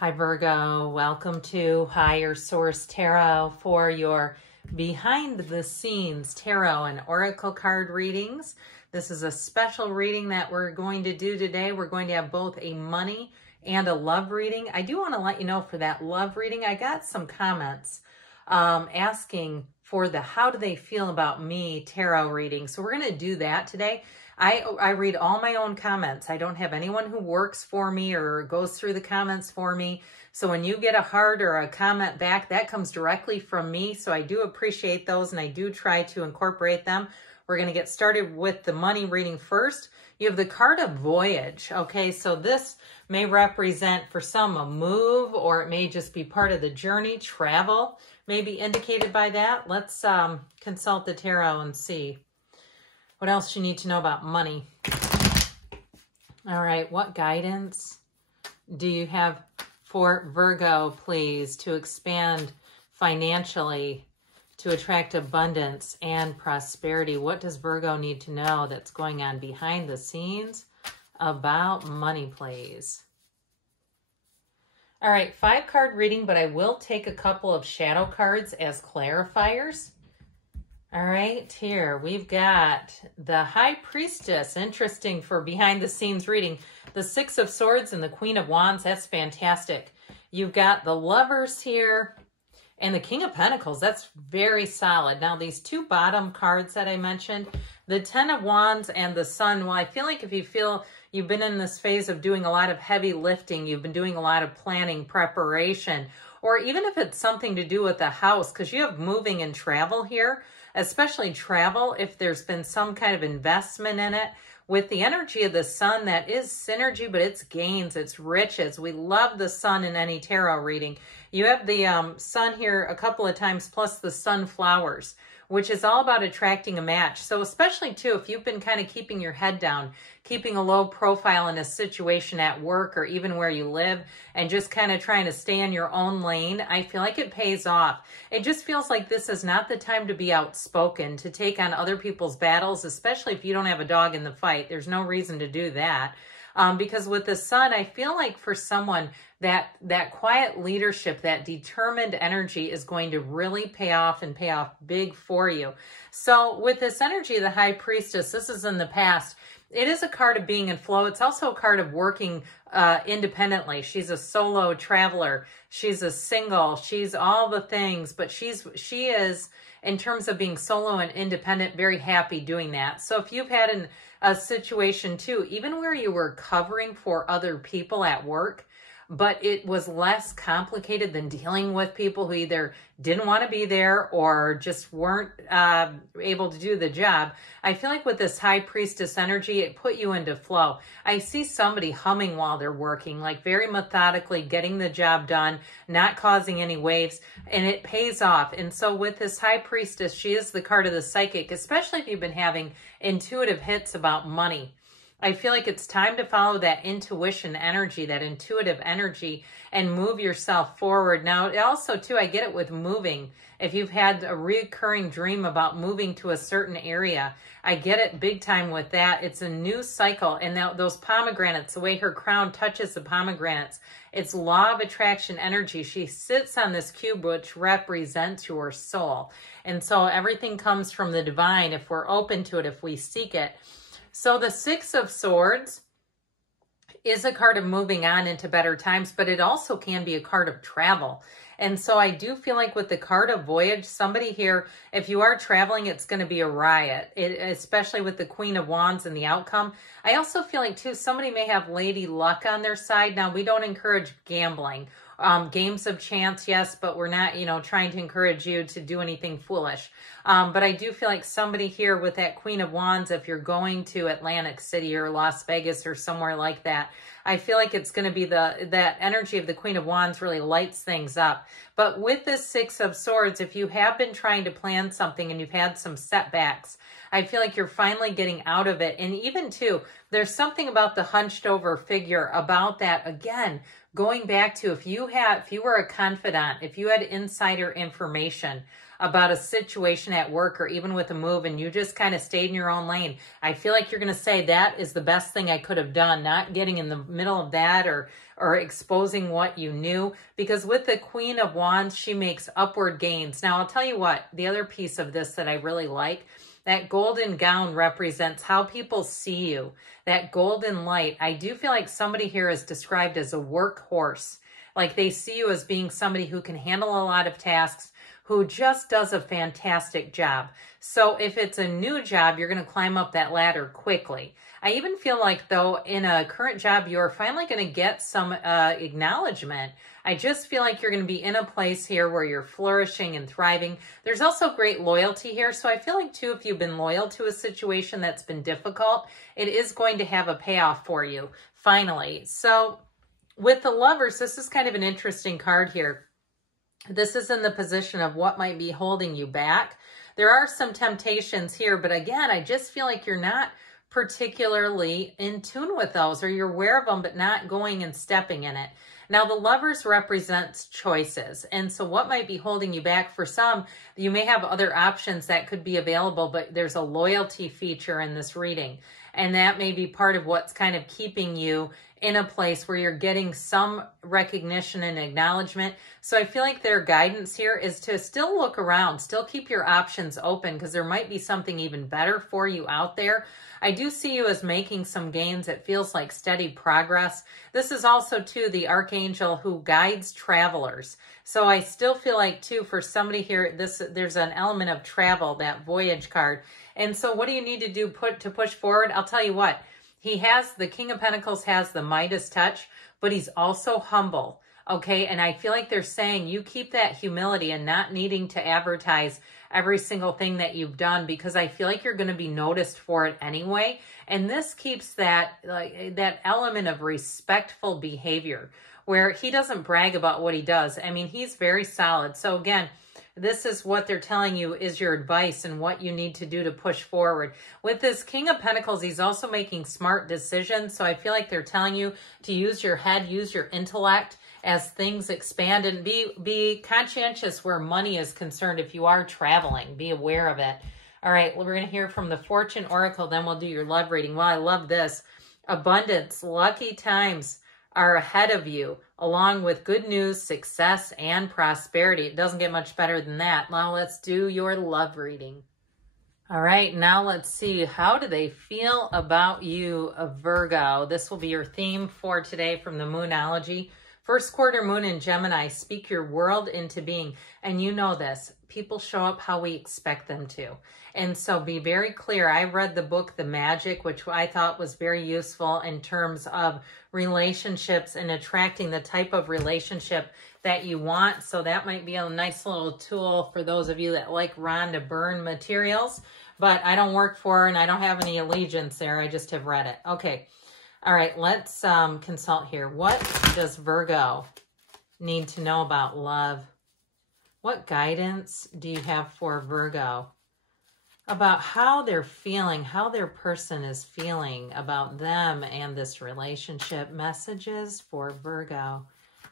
Hi Virgo, welcome to Higher Source Tarot for your behind the scenes tarot and oracle card readings. This is a special reading that we're going to do today. We're going to have both a money and a love reading. I do want to let you know for that love reading, I got some comments asking for the how do they feel about me tarot reading. So we're going to do that today. I read all my own comments. I don't have anyone who works for me or goes through the comments for me. So when you get a heart or a comment back, that comes directly from me. So I do appreciate those and I do try to incorporate them. We're going to get started with the money reading first. You have the card of voyage. Okay, so this may represent for some a move, or it may just be part of the journey. Travel may be indicated by that. Let's consult the tarot and see what else you need to know about money. All right, what guidance do you have for Virgo, please, to expand financially, to attract abundance and prosperity? What does Virgo need to know that's going on behind the scenes about money, please? All right, 5-card reading, but I will take a couple of shadow cards as clarifiers. All right, here we've got the High Priestess. Interesting for behind the scenes reading. The 6 of Swords and the Queen of Wands. That's fantastic. You've got the Lovers here and the King of Pentacles. That's very solid. Now, these 2 bottom cards that I mentioned, the 10 of Wands and the Sun. Well, I feel like if you feel you've been in this phase of doing a lot of heavy lifting, you've been doing a lot of planning, preparation, or even if it's something to do with the house, because you have moving and travel here, especially travel, if there's been some kind of investment in it. With the energy of the Sun, that is synergy, but it's gains, it's riches. We love the Sun in any tarot reading. You have the Sun here a couple of times, plus the sunflowers, which is all about attracting a match. So especially too, if you've been kind of keeping your head down, keeping a low profile in a situation at work or even where you live, and just kind of trying to stay in your own lane, I feel like it pays off. It just feels like this is not the time to be outspoken, to take on other people's battles, especially if you don't have a dog in the fight. There's no reason to do that. Because with the Sun, I feel like for someone that quiet leadership, that determined energy is going to really pay off and pay off big for you. So with this energy, the High Priestess, this is in the past. It is a card of being in flow. It's also a card of working independently. She's a solo traveler. She's a single. She's all the things, but she is, in terms of being solo and independent, very happy doing that. So if you've had a situation too, even where you were covering for other people at work, but it was less complicated than dealing with people who either didn't want to be there or just weren't able to do the job. I feel like with this High Priestess energy, it put you into flow. I see somebody humming while they're working, like very methodically getting the job done, not causing any waves, and it pays off. And so with this High Priestess, she is the card of the psychic, especially if you've been having intuitive hits about money. I feel like it's time to follow that intuition energy, that intuitive energy, and move yourself forward. Now, also, too, I get it with moving. If you've had a recurring dream about moving to a certain area, I get it big time with that. It's a new cycle. And now those pomegranates, the way her crown touches the pomegranates, it's law of attraction energy. She sits on this cube, which represents your soul. And so everything comes from the divine if we're open to it, if we seek it. So the 6 of Swords is a card of moving on into better times, but it also can be a card of travel. And so I do feel like with the card of voyage, somebody here, if you are traveling, it's going to be a riot, especially with the Queen of Wands and the outcome. I also feel like, too, somebody may have Lady Luck on their side. Now, we don't encourage gambling. Games of chance, yes, but we're not, trying to encourage you to do anything foolish. But I do feel like somebody here with that Queen of Wands, if you're going to Atlantic City or Las Vegas or somewhere like that, I feel like it's going to be that energy of the Queen of Wands really lights things up. But with this 6 of Swords, if you have been trying to plan something and you've had some setbacks, I feel like you're finally getting out of it. And even too, there's something about the hunched over figure about that. Again, going back to if you were a confidant, if you had insider information about a situation at work or even with a move, and you just kind of stayed in your own lane, I feel like you're going to say that is the best thing I could have done, not getting in the middle of that or exposing what you knew. Because with the Queen of Wands, she makes upward gains. Now, I'll tell you what, the other piece of this that I really like, that golden gown represents how people see you. That golden light. I do feel like somebody here is described as a workhorse. Like they see you as being somebody who can handle a lot of tasks, who just does a fantastic job. So if it's a new job, you're going to climb up that ladder quickly. I even feel like, though, in a current job, you're finally going to get some acknowledgement. I just feel like you're going to be in a place here where you're flourishing and thriving. There's also great loyalty here. So I feel like, too, if you've been loyal to a situation that's been difficult, it is going to have a payoff for you, finally. So with the Lovers, this is kind of an interesting card here. This is in the position of what might be holding you back. There are some temptations here, but again, I just feel like you're not particularly in tune with those, or you're aware of them, but not going and stepping in it. Now, the Lovers represents choices. And so what might be holding you back for some, you may have other options that could be available, but there's a loyalty feature in this reading. And that may be part of what's kind of keeping you in a place where you're getting some recognition and acknowledgement. So I feel like their guidance here is to still look around, still keep your options open, because there might be something even better for you out there. I do see you as making some gains. It feels like steady progress. This is also, too, the archangel who guides travelers. So I still feel like, too, for somebody here, there's an element of travel, that voyage card. And so what do you need to do to push forward? I'll tell you what. He has, the King of Pentacles has the Midas touch, but he's also humble, okay? And I feel like they're saying you keep that humility and not needing to advertise every single thing that you've done, because I feel like you're going to be noticed for it anyway. And this keeps that, that element of respectful behavior where he doesn't brag about what he does. I mean, he's very solid. So again, this is what they're telling you is your advice and what you need to do to push forward. With this King of Pentacles, he's also making smart decisions. So I feel like they're telling you to use your head, use your intellect as things expand, and be conscientious where money is concerned. If you are traveling, be aware of it. All right, well, we're going to hear from the Fortune Oracle, then we'll do your love reading. Well, I love this. Abundance, lucky times are ahead of you, along with good news, success, and prosperity. It doesn't get much better than that. Now let's do your love reading. All right, now let's see. How do they feel about you, Virgo? This will be your theme for today from the Moonology. First quarter moon in Gemini, speak your world into being. And you know this, people show up how we expect them to. And so be very clear. I read the book, The Magic, which I thought was very useful in terms of relationships and attracting the type of relationship that you want. So that might be a nice little tool for those of you that like Rhonda Byrne materials. But I don't work for her and I don't have any allegiance there. I just have read it. Okay. All right, let's consult here. What does Virgo need to know about love? What guidance do you have for Virgo about how they're feeling, how their person is feeling about them and this relationship? Messages for Virgo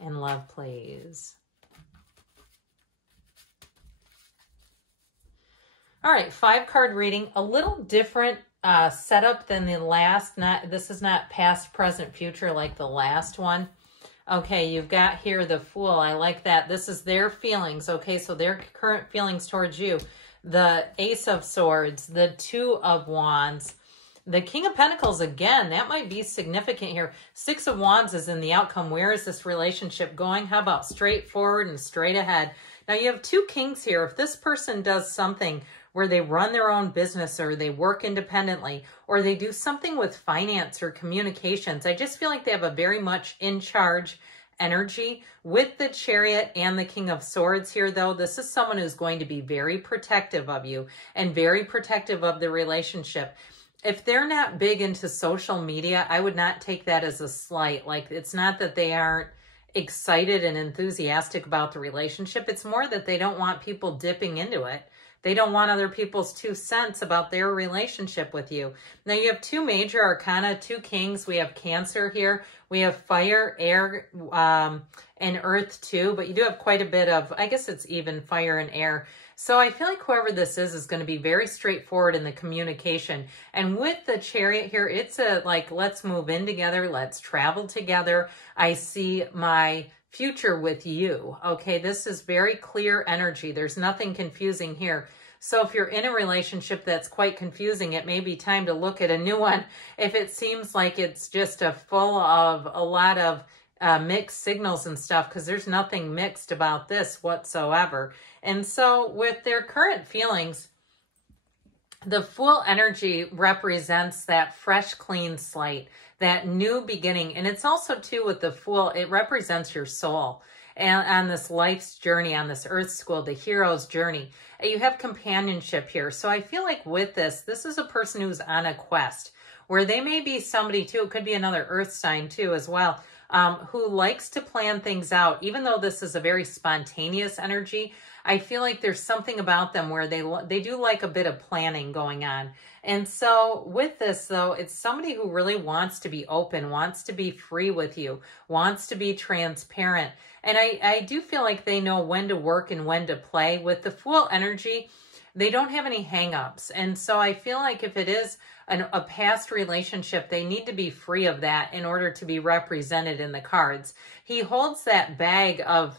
in love, please. All right, 5-card reading, a little different setup than the last. This is not past, present, future like the last one. Okay, you've got here the Fool. I like that. This is their feelings. Okay, so their current feelings towards you. The Ace of Swords, the Two of Wands, the King of Pentacles again. That might be significant here. Six of Wands is in the outcome. Where is this relationship going? How about straightforward and straight ahead? Now you have two kings here. If this person does something where they run their own business or they work independently or they do something with finance or communications, I just feel like they have a very much in charge energy. With the Chariot and the King of Swords here, though, this is someone who's going to be very protective of you and very protective of the relationship. If they're not big into social media, I would not take that as a slight. Like, it's not that they aren't excited and enthusiastic about the relationship. It's more that they don't want people dipping into it. They don't want other people's 2 cents about their relationship with you. Now you have 2 major arcana, 2 kings. We have Cancer here. We have fire, air, and earth too. But you do have quite a bit of, I guess it's even fire and air. So I feel like whoever this is going to be very straightforward in the communication. And with the Chariot here, it's a like, let's move in together. Let's travel together. I see my future with you. Okay, this is very clear energy. There's nothing confusing here. So if you're in a relationship that's quite confusing, it may be time to look at a new one. If it seems like it's just full of a lot of mixed signals and stuff, because there's nothing mixed about this whatsoever. And so with their current feelings, the Fool energy represents that fresh, clean slate, that new beginning. And it's also too with the Fool, it represents your soul. And on this life's journey, on this earth school, the hero's journey, you have companionship here. So I feel like with this is a person who's on a quest, where they may be somebody too, it could be another earth sign too as well, who likes to plan things out. Even though this is a very spontaneous energy, I feel like there's something about them where they do like a bit of planning going on. And so with this though, it's somebody who really wants to be open, wants to be free with you, wants to be transparent. And I do feel like they know when to work and when to play. With the Fool energy, they don't have any hang-ups. And so I feel like if it is a past relationship, they need to be free of that in order to be represented in the cards. He holds that bag of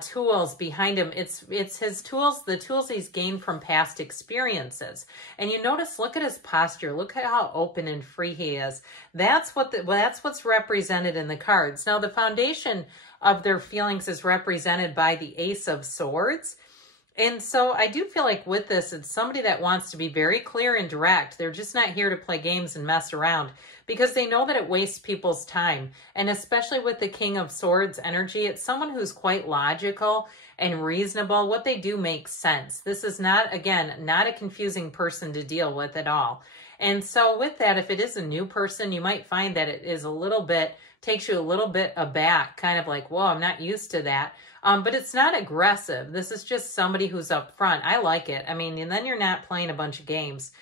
tools behind him. It's his tools, the tools he's gained from past experiences. And you notice, look at his posture. Look at how open and free he is. That's what's represented in the cards. Now, the foundation of their feelings is represented by the Ace of Swords. And so I do feel like with this, it's somebody that wants to be very clear and direct. They're just not here to play games and mess around, because they know that it wastes people's time. And especially with the King of Swords energy, it's someone who's quite logical and reasonable. What they do makes sense. This is not, again, not a confusing person to deal with at all. And so with that, if it is a new person, you might find that it is a little bit, takes you a little bit aback, kind of like, whoa, I'm not used to that. But it's not aggressive. This is just somebody who's upfront. I like it. I mean, and then you're not playing a bunch of games.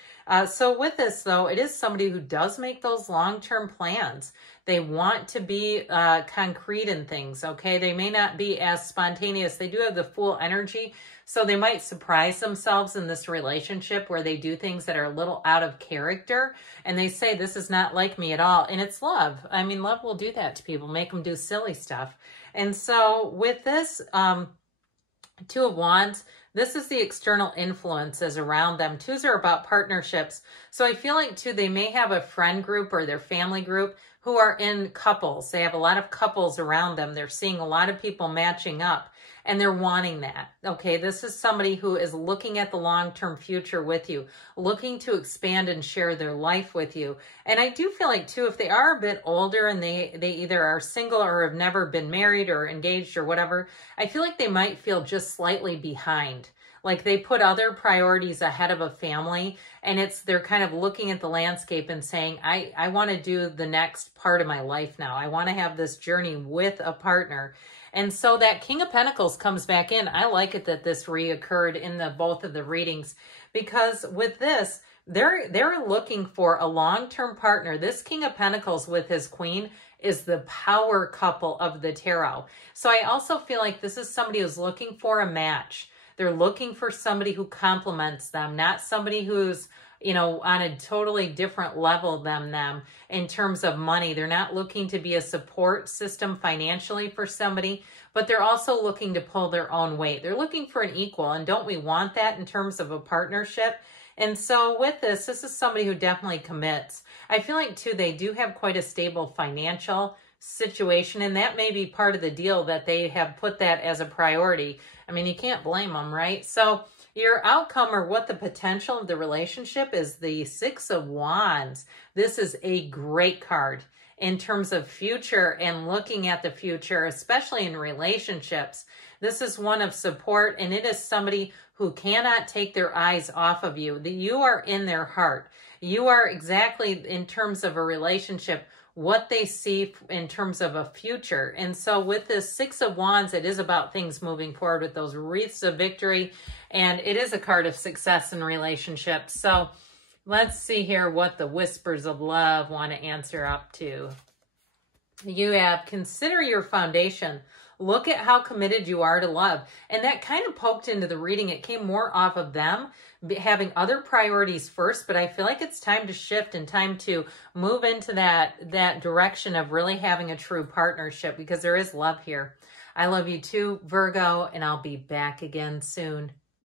So with this, though, it is somebody who does make those long-term plans. They want to be concrete in things, okay? They may not be as spontaneous. They do have the Fool energy, so they might surprise themselves in this relationship where they do things that are a little out of character, and they say, this is not like me at all, and it's love. I mean, love will do that to people, make them do silly stuff. And so with this Two of Wands, this is the external influences around them. Twos are about partnerships. So I feel like too, they may have a friend group or their family group who are in couples. They have a lot of couples around them. They're seeing a lot of people matching up, and they're wanting that. Okay, this is somebody who is looking at the long-term future with you, looking to expand and share their life with you. And I do feel like too, if they are a bit older and they either are single or have never been married or engaged or whatever, I feel like they might feel just slightly behind. Like they put other priorities ahead of a family, and they're kind of looking at the landscape and saying, I want to do the next part of my life now. I want to have this journey with a partner. And so that King of Pentacles comes back in. I like it that this reoccurred in both of the readings, because with this, they're looking for a long-term partner. This King of Pentacles with his Queen is the power couple of the tarot. So I also feel like this is somebody who's looking for a match. They're looking for somebody who complements them, not somebody who's, you know, on a totally different level than them in terms of money. They're not looking to be a support system financially for somebody, but they're also looking to pull their own weight. They're looking for an equal, and don't we want that in terms of a partnership? And so with this is somebody who definitely commits. I feel like too, they do have quite a stable financial situation, and that may be part of the deal that they have put that as a priority. I mean, you can't blame them, right? So your outcome, or what the potential of the relationship is, the Six of Wands. This is a great card in terms of future and looking at the future, especially in relationships. This is one of support, and it is somebody who cannot take their eyes off of you. That you are in their heart. You are exactly, in terms of a relationship, what they see in terms of a future. And so with this Six of Wands, it is about things moving forward with those wreaths of victory, and it is a card of success in relationships. So let's see here what the Whispers of Love want to answer up to. You have consider your foundation. Look at how committed you are to love. And that kind of poked into the reading. It came more off of them having other priorities first, but I feel like it's time to shift and time to move into that direction of really having a true partnership, because there is love here. I love you too, Virgo, and I'll be back again soon.